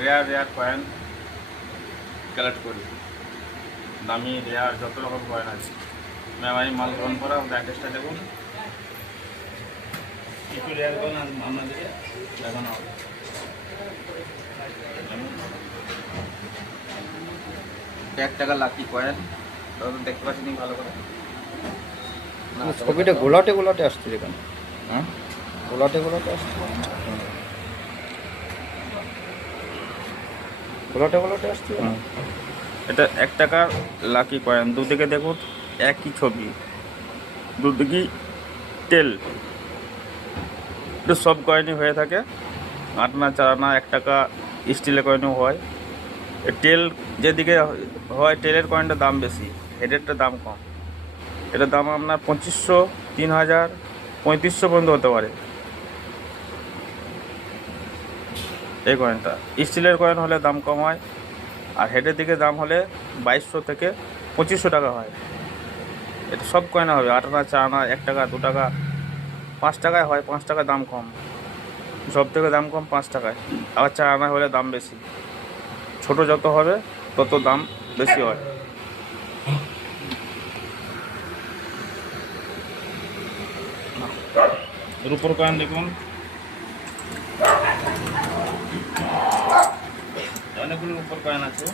Rare rare coin collect করি। দামি rare যত রকম কয়েন আছে। আমি মাল গ্রহণ করা, আমাদের অ্যাড্রেসটা দেখুন। কিছু রেয়ার কয়েন আপনাদেরকে দেখানো হবে। এক টাকা লাকি কয়েন তখন দেখতে পাচ্ছেন ভালো করে। ছবিটা গোলাটে গোলাটে আসছে যেখানে। হ্যাঁ? গোলাটে গোলাটে আসছে। আসছে? এটা এক টাকার লাকি কয়েন। দুদিকে দেখুন, একই ছবি। দুদিকেই তেল। এটা সব কয়েনই হয়ে থাকে। আটনা, চারানা, এক টাকা স্টিলের কয়েনও হয়। তেল যেদিকে হয়, তেলের কয়েনটার দাম বেশি। হেডেরটার দাম কম। এটার দাম আপনার পঁচিশশো, তিন হাজার, পঁয়ত্রিশশো পর্যন্ত হতে পারে। এই কয়েনটা স্টিলের কয়েন হলে দাম কম হয়, আর হেডের দিকে দাম হলে বাইশশো থেকে পঁচিশশো টাকা হয়। এটা সব কয়েনে হবে আট আনা চার আনা এক টাকা, দু টাকা, পাঁচ টাকায় হয়, পাঁচ টাকা দাম কম। সব থেকে দাম কম পাঁচ টাকায়। আবার চার আনা হলে দাম বেশি। ছোট যত হবে, তত দাম বেশি হয়। রূপর কয়েন দেখুন। অনেকগুলো রূপর কয়েন আছে।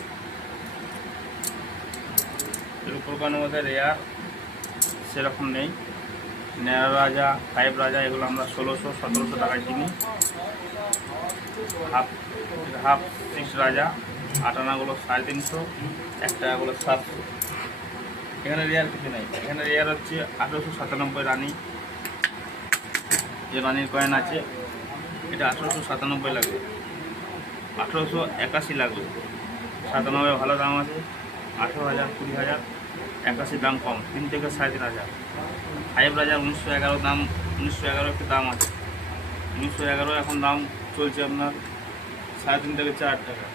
রূপর কয়েনের মধ্যে রেয়ার সেরকম নেই। নেয়ার রাজা ফাইভ রাজা, এগুলো আমরা ষোলোশো, সতেরোশো টাকায় কিনি। হাফ হাফ সিক্স রাজা আটানাগুলো সাড়ে তিনশো, এক টাকাগুলো সাতশো। এখানে রেয়ার কিছু নেই। এখানে রেয়ার হচ্ছে আঠেরোশো সাতানব্বই রানি। যে রানির কয়েন আছে, এটা আঠেরোশো সাতানব্বই লাগবে। আঠেরোশো একাশি লাগবে। সাতানব্বই ভালো দাম আছে, আঠেরো হাজার, কুড়ি হাজার, একাশি দাম কম, তিন থেকে সাড়ে তিন হাজার। ফাইভ হাজার উনিশশো এগারো দাম, উনিশশো এগারো একটু দাম আছে। উনিশশো এগারো এখন দাম চলছে আপনার সাড়ে তিন থেকে চার টাকা।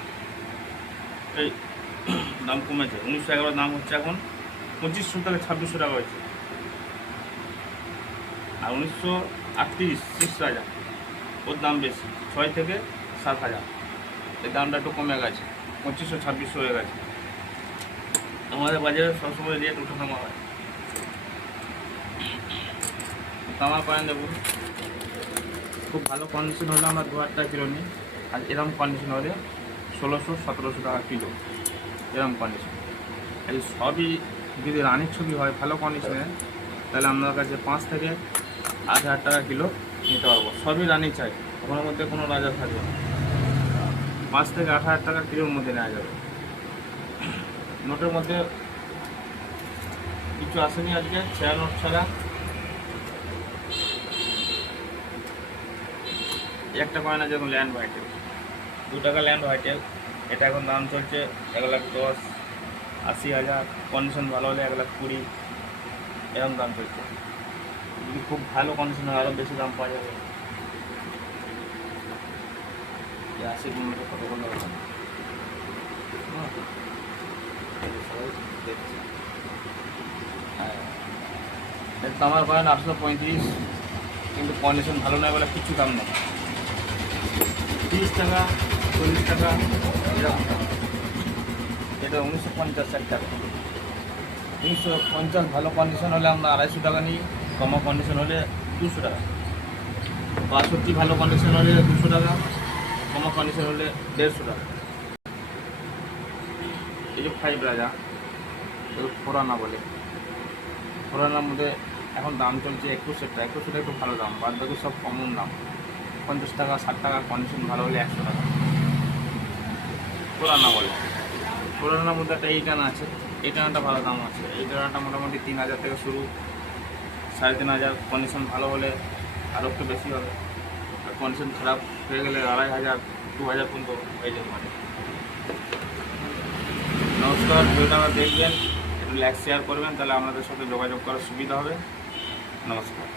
এই দাম কমেছে। উনিশশো এগারো দাম হচ্ছে এখন পঁচিশশো থেকে ছাব্বিশশো টাকা হয়েছে। আর উনিশশো আটত্রিশ সিক্স হাজার। ওর দাম বেশি, ছয় থেকে সাত হাজার। দামটা একটু কমে গেছে, পঁচিশশো, ছাব্বিশশো হয়ে গেছে। আমাদের বাজারে সবসময় রেট ওঠানামা হয়। তামার কয়েন দেখুন। খুব ভালো কন্ডিশন হলে আমরা দু হাজার টাকা কিলো নিই। আর এরকম কন্ডিশন হলে ষোলোশো, সতেরোশো টাকা কিলো। এরকম কন্ডিশন এই সবই যদি রানির ছবি হয়, ভালো কন্ডিশনে তাহলে আপনার কাছে পাঁচ থেকে আট হাজার টাকা কিলো নিতে পারব। সবই রানি চাই। ওখানের মধ্যে কোনো রাজা থাকবে না। পাঁচ থেকে আট হাজার টাকা কিলোর মধ্যে নেওয়া যাবে। নোটের মধ্যে কিছু আসেনি আজকে ছেঁড়া নোট ছাড়া। একটা কয়েন এখন ল্যান্ড হোয়াইটেল। দু টাকা ল্যান্ড হোয়াইটেল। এটা এখন দাম চলছে এক লাখ দশ, আশি হাজার। কন্ডিশন ভালো হলে এক লাখ কুড়ি। এরকম দাম চলছে। যদি খুব ভালো কন্ডিশন হয় আরও বেশি দাম পাওয়া যাবে এই আশি কিলোমিটার কত করলে হবে হ্যাঁ। কয়েন আটশো পঁয়ত্রিশ, কিন্তু কন্ডিশন ভালো নয় বলে কিছু দাম নেই। তিরিশ টাকা, চল্লিশ টাকা, এরকম এটা উনিশশো পঞ্চাশ ষাট টাকা। উনিশশো পঞ্চাশ ভালো কন্ডিশন হলে আমরা আড়াইশো টাকা নিই, কমা কন্ডিশন হলে দুশো টাকা। বাষট্টি ভালো কন্ডিশন হলে দুশো টাকা। কমা কন্ডিশন হলে দেড়শো টাকা। এই যে ফাইভ রাজা ফোরানা বলে। ফোরানার মধ্যে এখন দাম চলছে একুশেরটা একুশেটা একটু ভালো দাম, বাদ বাকি সব কমন দাম। পঞ্চাশ টাকা, ষাট টাকা কন্ডিশন ভালো হলে একশো টাকা। পুরানা বলে। পুরানার মধ্যে একটা এই টানা আছে। এই টানাটা ভালো দাম আছে। এই টানাটা মোটামুটি তিন হাজার থেকে শুরু। সাড়ে তিন হাজার কন্ডিশন ভালো হলে আরও একটু বেশি হবে। কন্ডিশন খারাপ হয়ে গেলে আড়াই হাজার, দু হাজার পর্যন্ত হয়ে যেতে পারে। নমস্কার, ভিডিওটা দেখবেন, একটু লাইক শেয়ার করবেন, তাহলে আপনাদের সাথে যোগাযোগ করার সুবিধা হবে। নমস্কার।